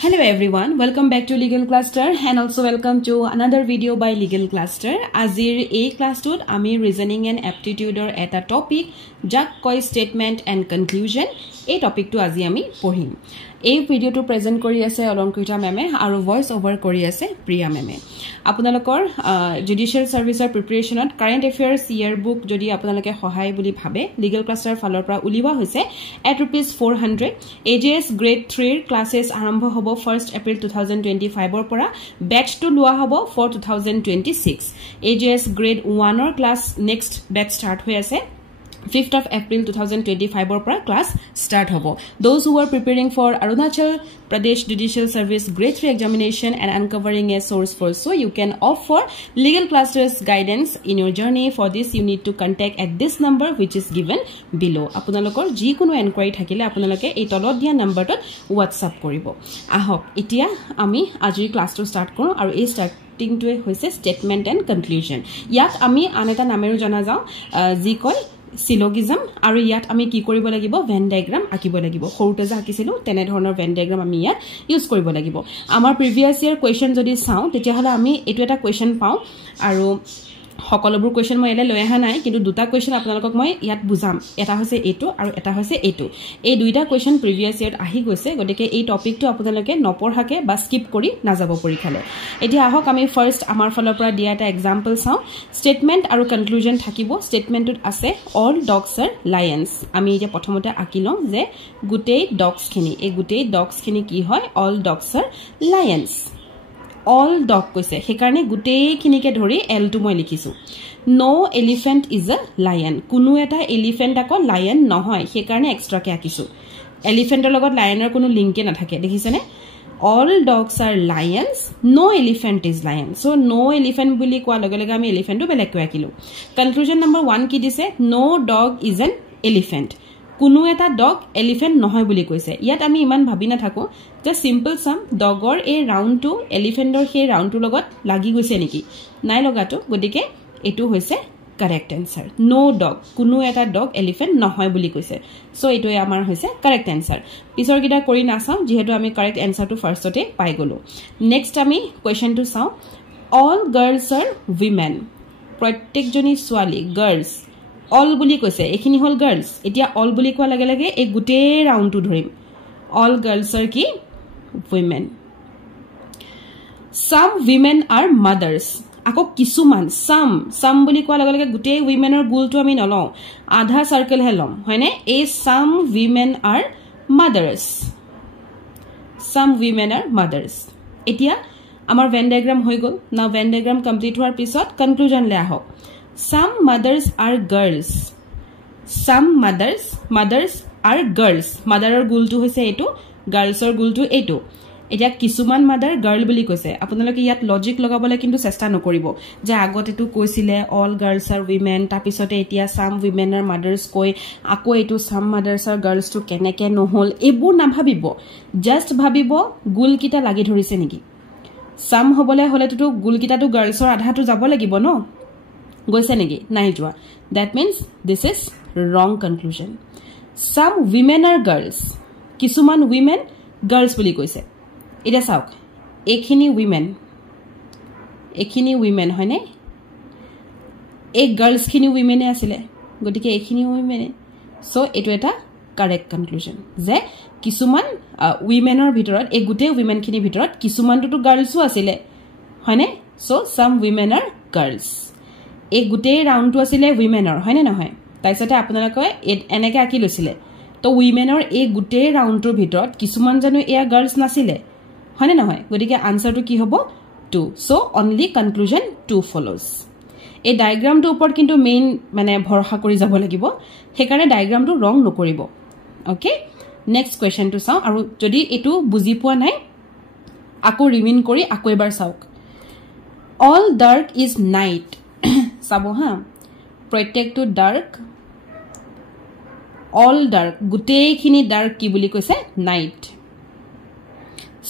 Hello everyone, welcome back to Legal Cluster and also welcome to another video by Legal Cluster. Azir A class tut ami reasoning and aptitude or eta topic jak koi statement and conclusion. A topic to azi ami pohim. A video to present kori ase Olonkrita meme aru voice over kori ase Priya meme. Apunalokor judicial service preparation at current affairs yearbook jodi apunaloke hohai buli bhabe Legal Cluster falor pra uliwa hoise at ₹400. AJS grade 3 classes arambho hobo 1st April 2025 or pora batch to lua hobo for 2026. AJS grade 1 or class next batch start hoye ase 5th of April 2025 or class start hobo. Those who are preparing for Arunachal Pradesh Judicial Service grade 3 examination and uncovering a source for so you can opt for Legal Cluster's guidance in your journey. For this you need to contact at this number which is given below. Apunalokor ji kono enquiry thakile apunaloke ei tolot dia number tot WhatsApp koribo. Ahok etia ami ajri class to start kono aru ei starting to hoise statement and conclusion. Yak ami aneta nameru jana jao ji koi syllogism aru yat ami ki koribo lagibo Venn diagram akibo lagibo horute ja akisilu tene dhonor Venn diagram ami yat use koribo lagibo. Amar previous year question jodi saw tetia hala ami etu eta question pau aru সকলবোৰ question মই এলে লৈ আহা নাই কিন্তু দুটা question আপোনালোকক মই ইয়াত বুজাম এটা হৈছে এটো আৰু এটা হৈছে এটো এই দুইটা কোৱেশ্চন প্ৰিভিয়াস ইয়াৰত আহি গৈছে গতিকে এই টপিকটো আপোনালোকে নপঢ়াকে বা স্কিপ কৰি নাযাব পৰীক্ষালে এতিয়া আহক আমি ফাৰ্স্ট আমাৰ ফলৰ পৰা দিয়া এটা এক্সাম্পল চাও স্টেটমেন্ট আৰু কনক্লুজন থাকিব স্টেটমেন্টত আছে অল ডগস আৰ লায়ন্স আমি এতিয়া প্ৰথমতে আকিলম যে গুটেই ডগস খিনি এই গুটেই ডগস খিনি কি হয় all dogs R Lions all dog koise hekarne gutei khinike dhori l to moi likhisu no elephant is a lion kunu eta elephant ako lion nohoy hekarne extra ke akisu elephant er logot lion er kono link na thake dekhisene all dogs are lions no elephant is lion so no elephant buli kwa loge loge ami elephant to belek ko akilu conclusion number 1 ki dise no dog is an elephant কোনো এটা dog elephant নহয় বুলি কৈছে ইয়াত আমি ইমান ভাবি না থাকো যে সিম্পল সাম ডগৰ এই ৰাউন্ড টু এলিফেন্টৰ সেই ৰাউন্ড টু লগত লাগি গৈছে নেকি নাই লগাটো গদিকে এটো হৈছে কারেক্ট আনসার নো ডগ কোনো এটা ডগ এলিফেন্ট নহয় বুলি কৈছে সো এটোই আমাৰ হৈছে কাৰেক্ট আনসাৰ পিছৰ গিটা কৰি নাচাও যেহেতু আমি কাৰেক্ট আনসাৰটো ফাৰ্স্টতে পাই গলো নেক্সট আমি কোৱেশ্চনটো চাও অল গাৰ্লছ আৰ উইমেন প্ৰত্যেকজনী ছোৱালী গাৰ্লছ all বুলি কৈছে এখিনি হল গাৰ্লস এতিয়া all বুলি কোৱা লাগে লাগে এই গুটে ৰাউন্ড টু ধৰিম all girls are কি women some women are mothers আকৌ কিছুমান some বুলি কোৱা লাগে লাগে গুটে womenৰ গুলটো আমি নলও আধা সাৰ্কেল হেলম হয়নে এই some women are mothers এতিয়া আমাৰ Venn diagram হৈ গল now Venn diagram complete হোৱাৰ পিছত conclusion লে আহক Some mothers are girls. Some mothers are girls. Mother or gul to hoise eto, girls or gul to eto. Etia kisuman mother girl buli koise. Apunaloke yat logic logabole kintu chesta nokoribo. Je agote tu koisile all girls are women. Tapisote etia some women are mothers koi. Ako eto some mothers are girls to keneke nohol. Ebur na bhabibo. Just bhabibo gul kita lagi dhorise niki. Some hobole hole tu gul kita tu girls or adha tu jabo lagibo no. Goise negi nai jua that means this is wrong conclusion some women are girls kisuman women girls boli koise ida sauk ekhini women hoine e girls khini women e asile gotike ekhini women so eto eta correct conclusion je kisuman women or bhitorot e gute women khini bhitorot kisuman to girls o asile hoine so some women are girls এই গুটে round two আছিল উইমেনৰ হয়নে নহয় তাইছতে আপোনালোকে এনেকে আকি লৈছিলে তো উইমেনৰ এই গুটে ৰাউন্ড টুৰ ভিতৰত কিছুমান জানো এয়া গাৰ্লছ নাছিলে হয়নে নহয় গতিকে আনসাৰটো কি হ'ব 2 সো অনলি কনক্লুজন 2 ফলোজ এই ডায়াগ্ৰামটোৰ ওপৰত কিন্তু মেইন মানে ভৰসা কৰি যাব লাগিব হেকাৰণে ডায়াগ্ৰামটো ৰং নকৰিব ওকে নেক্সট কোৱেশ্চনটো চাও আৰু যদি এটো বুজি পোৱা নাই আকৌ ৰিমিন কৰি আকৌ এবাৰ চাওক অল ডাৰ্ক ইজ নাইট সাবো হা প্ৰত্যেকটো ডাৰ্ক অল ডাৰ্ক গুটেইখিনি ডাৰ্ক কি বুলি কৈছে নাইট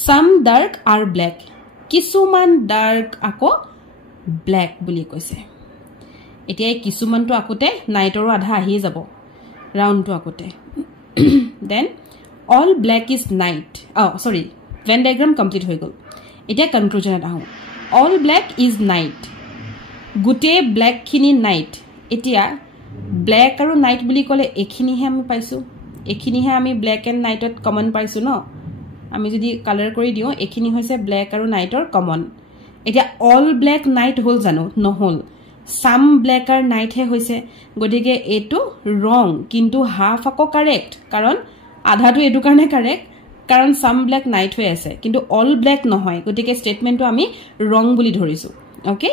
সাম ডাৰ্ক আৰ ব্ল্যাক কিছুমান ডাৰ্ক আকৌ ব্ল্যাক বুলি কৈছে এতিয়া কিছুমানটো আকোতে নাইটৰ আধা আহি যাব ৰাউন্ডটো আকোতে then all black is night Venn diagram complete হৈ গল এটা কনক্লুজন এটা আহো all black is night গুটে ব্ল্যাক খিনি নাইট এতিয়া ব্ল্যাক আৰু নাইট বুলি কলে এখিনিহে আমি পাইছো এখিনিহে আমি ব্ল্যাক এন্ড নাইটত কমন পাইছো ন আমি যদি কালাৰ কৰি দিও এখিনি হৈছে ব্ল্যাক আৰু নাইটৰ কমন এতিয়া all black night হল জানো নহল some black আর night হে হৈছে গটিকে এটো wrong কিন্তু half আকো correct কাৰণ আধাটো এটো কাৰণে correct কাৰণ some black night হৈ আছে কিন্তু all black নহয় গটিকে স্টেটমেন্টটো আমি wrong বুলি ধৰিছো okay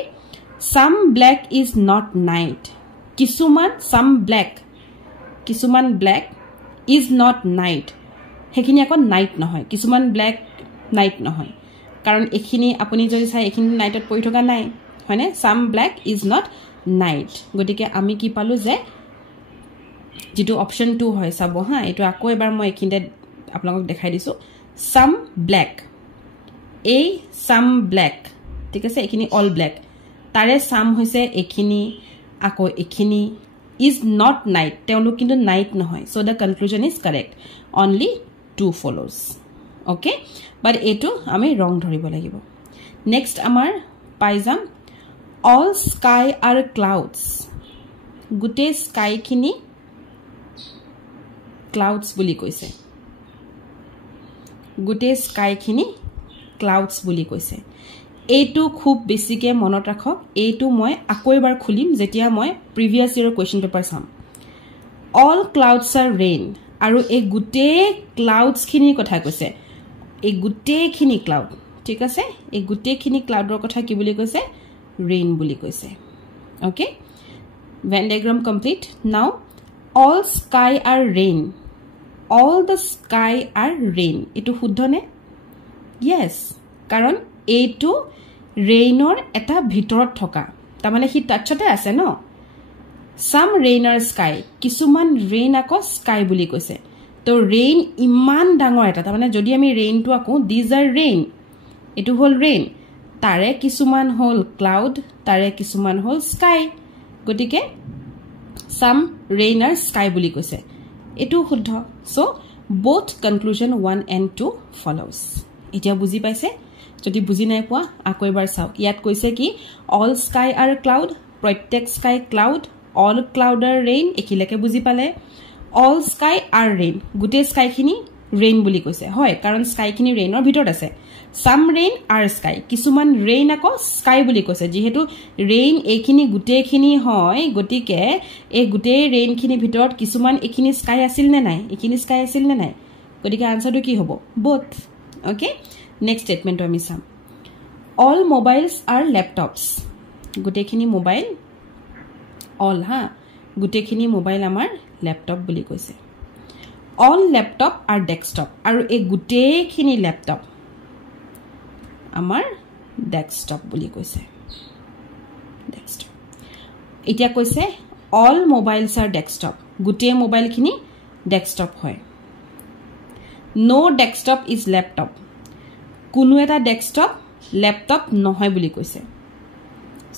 some black is not night কিছুমান some black is not night হেখিনি আকো night নহয় কিছুমান black night নহয় কাৰণ এখিনি আপুনি যদি চাই এখিনি নাইটত পৰি থকা নাই হয়নে some black is not night গটিকে আমি কি পালো যে যেটো অপশন 2 হয় চাব হা এটো আকো এবাৰ মই এখিনতে আপোনাক দেখাই দিছো some black a some black ঠিক আছে এখিনি all black তাৰে some হৈছে এখিনি আকো এখিনি is not night তেওঁলোক কিন্তু night নহয় so the conclusion is correct only 2 follows okay but eto ami wrong dhoribo lagibo next amar paijam all sky are clouds gute sky khini clouds buli koise gute sky khini clouds buli koise eto khub besike monot rakhok eto moi akoi bar khulim jetia moi previous year question paper sam all clouds are rain aru e gute clouds khini kotha koise এই গুটেখিনি cloud ঠিক আছে এই গুটেখিনি ক্লাউডৰ কথা কি বুলি কৈছে rain বুলি কৈছে okay Venn diagram complete now all sky are rain all the sky are rain এটো শুদ্ধনে yes কাৰণ এটো ৰেইনৰ এটা ভিতৰত থকা তাৰ মানে হি টাচতে আছে ন some rain are sky কিছুমান ৰেইন আকো sky বুলি কৈছে তো rain ইমান ডাঙৰ এটা মানে যদি আমি rain টু আকো these are rain এটো হল rain তাৰে কিছুমান হল cloud তাৰে কিছুমান হল sky গটিকে some rain are sky বুলি কৈছে এটো শুদ্ধ so both conclusion 1 and 2 follows এতিয়া বুজি পাইছে যদি বুজি নাই পোৱা আকো এবাৰ চাও ইয়াত কৈছে কি all sky are cloud প্ৰত্যেক sky cloud all cloud are rain একিলেকে বুজি পালে all sky are rain গুটে sky খিনি rain বুলি কৈছে হয় কাৰণ sky খিনি rainৰ ভিতৰত আছে some rain are sky কিছুমান rain আকো sky বুলি কৈছে যেহেতু rain এখিনি গুটে খিনি হয় গটিকে এই গুটে rain খিনি ভিতৰত কিছুমান এখিনি sky আছিল নে নাই এখিনি sky আছিল নে নাই গটিকে আনসাৰটো কি হ'ব both okay next statement আমি চাম all mobiles are laptops গুটে খিনি মোবাইল all ha গুটে খিনি মোবাইল আমাৰ ল্যাপটপ বুলি কৈছে all laptop are desktop আৰু এই গুটেখিনি ল্যাপটপ আমাৰ ডেস্কটপ বুলি কৈছে ডেস্কটপ এতিয়া কৈছে all mobiles are desktop গুটে মোবাইল খিনি ডেস্কটপ হয় no desktop is laptop কোনো এটা ডেস্কটপ ল্যাপটপ নহয় বুলি কৈছে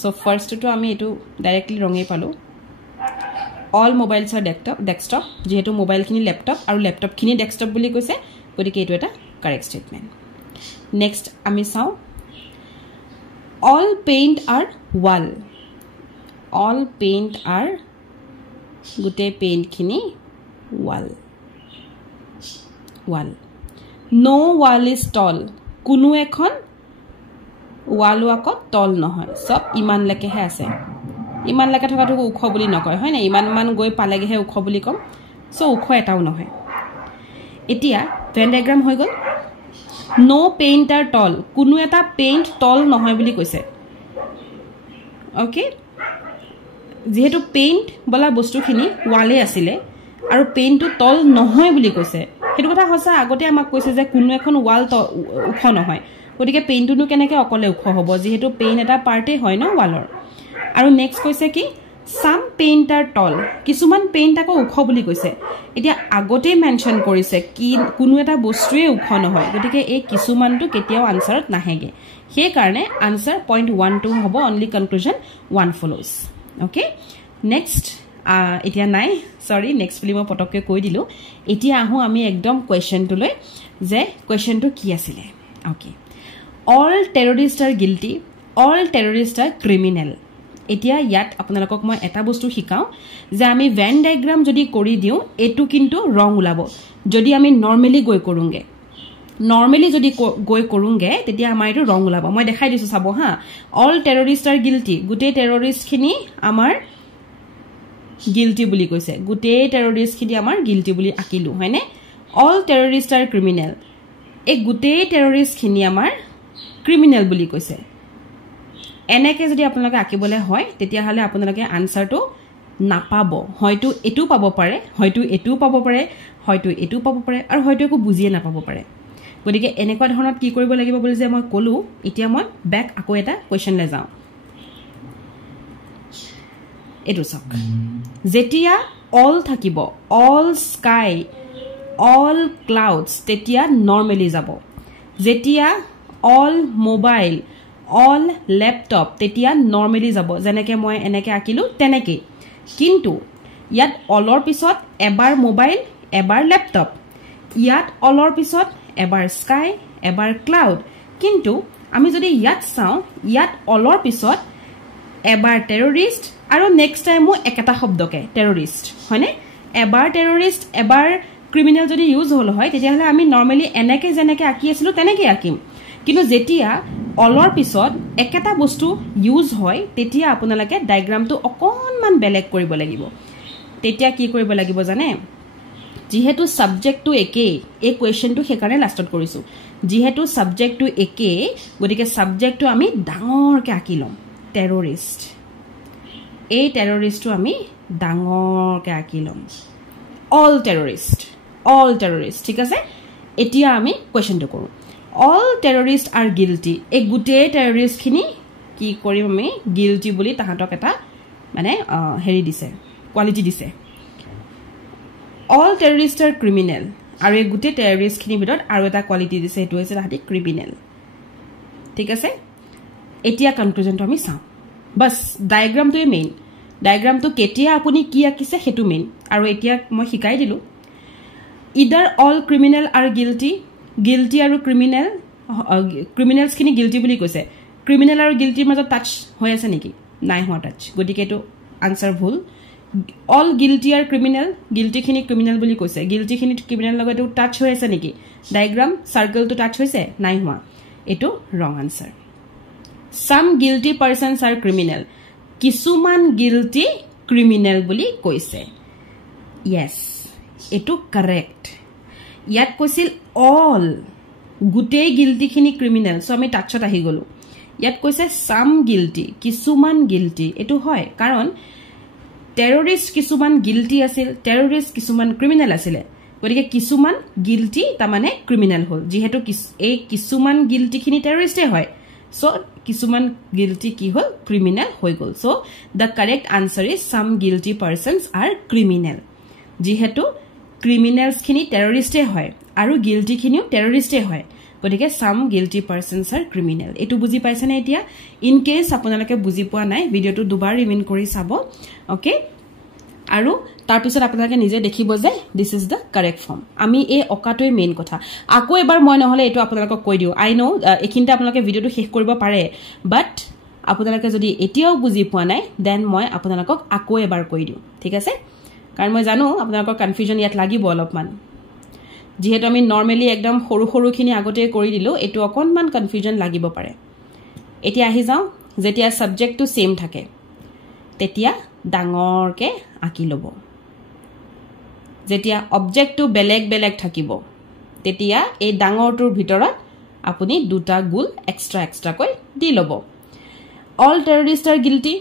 so first to আমি এটো ডাইৰেক্টলি ৰঙে পালো all mobiles are desktop যেহেতু মোবাইল খিনি ল্যাপটপ আৰু ল্যাপটপ খিনি ডেস্কটপ বুলি কৈছে গতিকে এটো এটা কারেক্ট স্টেটমেন্ট নেক্সট আমি চাও all paint are wall all paint are গুটে পেইন্ট খিনি wall wall no wall is tall কোনো এখন wall আকো tall নহয় সব ইমান লেকেহে আছে ইমান লেকে থকাটো উখ বুলি নকয় হয় না ইমান মান গৈ পালেগেহে উখ বুলি কম সো উখ এটাও নহয় এতিয়া Venn diagram হৈ গল no paint are tall কোনো এটা পেইন্ট tall নহয় বুলি কৈছে ওকে যেহেতু পেইন্ট বলা বস্তুখিনি ওয়ালে আছিল আৰু পেইন্টটো tall নহয় বুলি কৈছে হেতু কথা হসা আগতে আমাক কৈছে যে কোনো এখন ওয়াল উখ নহয় গতিকে পেইন্টটো কেনেকে অকলে উখ হ'ব যেহেতু পেইন্ট এটা পাৰ্টে হয় ন ওয়ালৰ আৰু নেক্সট কৈছে কি some paint are tall কিছুমান পেইন্ট আকো উখ বুলি কৈছে এতিয়া আগতে মেনশন কৰিছে কি কোনো এটা বস্তুৱে উখ নহয় গতিকে এই কিছুমানটো কেতিয়াও আনসাৰত নাহেগে সেই কাৰণে আনসাৰ পইণ্ট 1 2 হ'ব only conclusion 1 follows okay next এতিয়া নাই সৰি নেক্সট বুলি মই পটককে কৈ দিলো এতিয়া আহো আমি একদম কোৱেশ্চনটো লৈ যে কোৱেশ্চনটো কি আছিল okay all terrorist are guilty all terrorist R criminal এতিয়া ইয়াত আপোনালোকক মই এটা বস্তু শিকাও যে আমি ভেন ডায়াগ্ৰাম যদি কৰি দিও এটো কিন্তু ৰং ওলাব যদি আমি নৰমালি গৈ কৰোঁগে নৰমালি যদি গৈ কৰোঁগে তেতিয়া আমাৰ এটো ৰং ওলাব মই দেখাই দিছো চাব হা অল টেৰৰিষ্ট আৰ গিল্টি গুটে টেৰৰিষ্ট খিনি আমাৰ গিল্টি বুলি কৈছে গুটে টেৰৰিষ্ট খিনি আমাৰ গিল্টি বুলি আকিলো হয়নে অল টেৰৰিষ্ট আৰ ক্ৰিমিনেল এই গুটে টেৰৰিষ্ট খিনি আমাৰ ক্ৰিমিনেল বুলি কৈছে এনেকে যদি আপোনালোকে আকিবলে হয় তেতিয়া হলে আপোনালোকে আনসাৰটো নাপাব হয়তো এটু পাব পাৰে হয়তো এটু পাব পাৰে হয়তো এটু পাব পাৰে আৰু হয়তো একো বুজিয়ে নাপাব পাৰে গতিকে এনেকুৱা ধৰণত কি কৰিব লাগিব বুলি যে মই কলো এতিয়া মই ব্যাক আকৌ এটা কোৱেশ্চনলে যাওঁ এটো চাওক যেতিয়া অল থাকিব অল স্কাই অল ক্লাউডস তেতিয়া নৰমালি যাব যেতিয়া অল মোবাইল অল ল্যাপটপ তেতিয়া নৰমালি যাব যেনেকে মই এনেকে আকিলো তেনেকে কিন্তু ইয়াত অলৰ পিছত এবাৰ মোবাইল এবাৰ ল্যাপটপ ইয়াত অলৰ পিছত এবাৰ স্কাই এবাৰ ক্লাউড কিন্তু আমি যদি ইয়াত চাও ইয়াত অলৰ পিছত এবাৰ টেৰৰিষ্ট আৰু নেক্সট টাইমও একেটা শব্দকে টেৰৰিষ্ট হয়নে এবাৰ টেৰৰিষ্ট এবাৰ ক্ৰিমিনেল যদি ইউজ হল হয় তেতিয়া হলে আমি নৰমালি এনেকে যেনেকে আকি আছিল তেনেকে আকিম কিন্তু যেতিয়া অলৰ পিছত একেটা বস্তু ইউজ হয় তেতিয়া আপোনালোকে ডায়াগ্ৰামটো অকনমান বেলেগ কৰিব লাগিব তেতিয়া কি কৰিব লাগিব জানে যেহেতু সাবজেক্টটো একে এই কোৱেশ্চনটো হেকাৰণে লাষ্টত কৰিছো যেহেতু সাবজেক্টটো একে গতিকে সাবজেক্টটো আমি ডাঙৰকে আকি লম টেৰৰিষ্ট এই টেৰৰিষ্টটো আমি ডাঙৰকে আকি লম অল টেৰৰিষ্ট ঠিক আছে এতিয়া আমি কোৱেশ্চনটো কৰো অল টেৰৰিষ্ট আৰ গিল্টি এই গুটে টেৰৰিষ্ট খিনি কি কৰিম আমি গিল্টি বুলি তাহাতক এটা মানে হেৰি দিছে কোৱালিটি দিছে অল টেৰৰিষ্ট আৰ ক্ৰিমিনেল আৰু এই গুটে টেৰৰিষ্ট খিনি ভিতৰত আৰু এটা কোৱালিটি দিছে এটো হৈছে তাহাতি ক্ৰিমিনেল ঠিক আছে এতিয়া কনক্লুজনটো আমি চাও বাস ডায়াগ্ৰামটোৱে মেইন ডায়াগ্ৰামটো কেতিয়া আপুনি কি আকিছে হেতু মেইন আৰু এতিয়া মই শিকাই দিলো ইদাৰ অল ক্ৰিমিনেল আৰ গিল্টি আৰু ক্ৰিমিনেলছ খিনি গিল্টি বুলি কৈছে ক্ৰিমিনেল আৰু গিল্টিৰ মাজত টাচ হৈ আছে নেকি নাই হোৱা টাচ গতিকে এটো আনসাৰ ভুল all guilty R criminal guilty খিনি ক্ৰিমিনেল বুলি কৈছে গিল্টি খিনি ক্ৰিমিনেল লগত টাচ হৈ আছে নেকি ডায়াগ্ৰাম সাৰ্কেলটো টাচ হৈছে নাই হোৱা এটো ৰং আনসাৰ সাম গিল্টি পাৰসনস আৰ ক্ৰিমিনেল কিছুমান গিল্টি ক্ৰিমিনেল বুলি কৈছে yes এটো কাৰেক্ট ইয়াত কৈছিল অল গুটে গিল্টি খিনি ক্ৰিমিনেল সো আমি টাচত আহি গলো ইয়াত কৈছে সাম গিল্টি কিছুমান গিল্টি এটো হয় কাৰণ টেৰৰিষ্ট কিছুমান গিল্টি আছিল টেৰৰিষ্ট কিছুমান ক্ৰিমিনেল আছিল গতিকে কিছুমান গিল্টি তা মানে ক্ৰিমিনেল হল যেহেতু এই কিছুমান গিল্টি খিনি টেৰৰিষ্টে হয় সো কিছুমান গিল্টি কি হল ক্ৰিমিনেল হৈ গল so the correct answer is some guilty persons are criminal যেহেতু ক্ৰিমিনেলছ খিনি টেৰৰিষ্টে হয় আৰু গিল্টি খিনিও টেৰৰিষ্টে হয় গতিকে some guilty persons are criminal এটো বুজি পাইছেনে এতিয়া ইন কেস আপোনালোকে বুজি পোৱা নাই ভিডিওটো দুবাৰ ৰিমাইন্ড কৰি চাব ওকে আৰু তাৰ পিছত আপোনালোকে নিজে দেখিব যে this is the correct form আমি এই অকাটোই মেইন কথা আকৌ এবাৰ মই নহলে এটো আপোনালোকক কৈ দিও আই নো এখিনতে আপোনালোকে ভিডিওটো শেষ কৰিব পাৰে বাট আপোনালোকে যদি এতিয়াও বুজি পোৱা নাই দেন মই আপোনালোকক আকৌ এবাৰ কৈ দিও ঠিক আছে কাৰণ মই জানো আপোনালোকৰ কনফিউজন ইয়াত লাগিব অলপমান যেহেতু আমি নৰমালি একদম সৰু সৰু খিনি আগতে কৰি দিলো এটো অকনমান কনফিউজন লাগিব পাৰে এতিয়া আহি যাও যেতিয়া সাবজেক্টটো সেম থাকে তেতিয়া ডাঙৰকে আকি লব যেতিয়া অবজেক্টটো বেলেগ বেলেগ থাকিব তেতিয়া এই ডাঙৰটোৰ ভিতৰত আপুনি দুটা গুল এক্সট্ৰা কৈ দি লব অল টেৰৰিষ্ট আৰ গিল্টি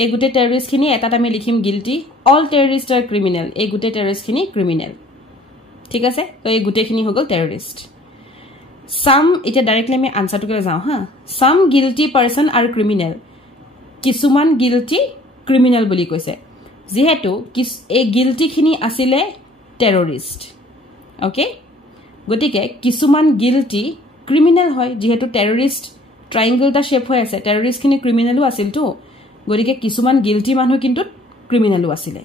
এই গুটে টেৰৰিষ্ট খিনি এটাত আমি লিখিম guilty all terrorist R criminal এই গুটে টেৰৰিষ্ট খিনি ক্ৰিমিনেল ঠিক আছে তো এই গুটে খিনি হৈ গল টেৰৰিষ্ট সাম এটা ডাইৰেক্টলি আমি আনসাৰটোকে যাও হা সাম গিল্টি পাৰসন আৰ ক্ৰিমিনেল কিছুমান গিল্টি ক্ৰিমিনেল বুলি কৈছে যেহেতু এই গিল্টি খিনি আছিল টেৰৰিষ্ট ওকে গতিকে কিছুমান গিল্টি ক্ৰিমিনেল হয় যেহেতু টেৰৰিষ্ট ট্ৰায়াঙ্গল দা শেপ হৈ আছে টেৰৰিষ্ট খিনি ক্ৰিমিনেলও আছিল তো গতিকে কিছুমান গিল্টি মানুহ কিন্তু ক্ৰিমিনেলও আছিল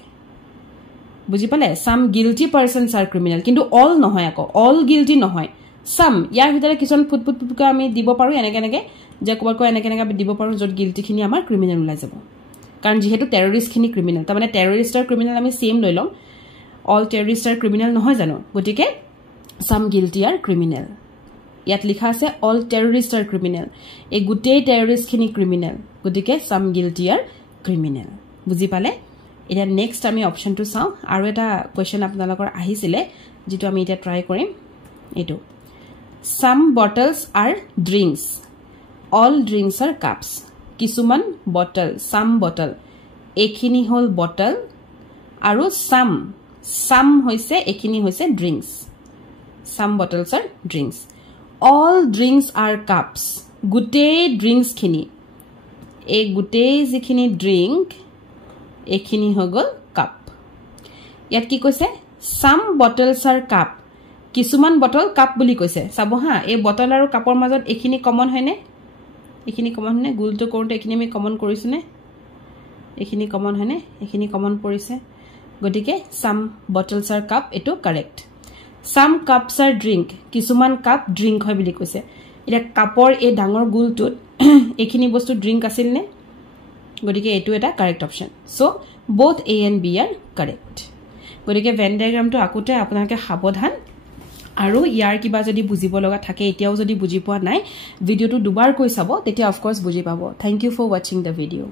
বুজি পালে সাম গিল্টি পাৰসনস আৰ ক্ৰিমিনেল কিন্তু অল নহয় আকৌ অল গিল্টি নহয় সাম ইয়াৰ ভিতৰে কিছুমান ফুটফুটকে আমি দিব পাৰো এনেকে যে কবাক এনেকে দিব পাৰো যত গিল্টি খিনি আমাৰ ক্ৰিমিনেল ওলাই যাব কাৰণ যেহেতু টেৰৰিষ্ট খিনি ক্ৰিমিনেল তাৰ মানে টেৰৰিষ্টৰ ক্ৰিমিনেল আমি সেম লৈ লম অল টেৰৰিষ্ট আৰ ক্ৰিমিনেল নহয় জানো গটিকে সাম গিল্টি আৰ ক্ৰিমিনেল ইয়াত লিখা আছে অল টেৰৰিষ্ট আৰ ক্ৰিমিনেল এই গুটেই টেৰৰিষ্ট খিনি ক্ৰিমিনেল গটিকে সাম গিল্টি আৰ ক্ৰিমিনেল বুজি পালে এটা নেক্সট আমি অপশনটো চাও আৰু এটা কোৱেশ্চন আপোনালোকৰ আহিছিলে যেটো আমি এটা ট্ৰাই কৰিম এটো some bottles are drinks all drinks are cups কিছুমান bottle some bottle এখিনি হল bottle আৰু some হৈছে এখিনি হৈছে drinks some bottles are drinks all drinks are cups গুটেই drinks খিনি এই গুটেই যিখিনি drink এখিনি হগল cup ইয়াত কি কৈছে some bottles are cup কিছুমান বটল কাপ বুলি কৈছে চাব হা এই বটল আৰু কাপৰ মাজত এখিনি কমন হয়নে এখিনি কমন হয়নে গুলটো কৰোতে এখিনি আমি কমন কৰিছনে এখিনি কমন হয়নে এখিনি কমন পৰিছে গটিকে some bottles are cup এটো correct some cups are drink কিছুমান কাপ ড্ৰিংক হয় বুলি কৈছে এটা কাপৰ এই ডাঙৰ গুলটোত এখিনি বস্তু ড্ৰিংক আছিল নে গটিকে এটো এটা correct option so both A and B are correct গটিকে ভেন ডায়াগ্ৰামটো আকুতে আপোনালোকে সাৱধান আৰু ইয়াৰ কিবা যদি বুজিব লগা থাকে এতিয়াও যদি বুজি পোৱা নাই ভিডিওটো দুবাৰ কৈ চাব তেতিয়া অফ কোৰ্স বুজি পাব thank you for watching the video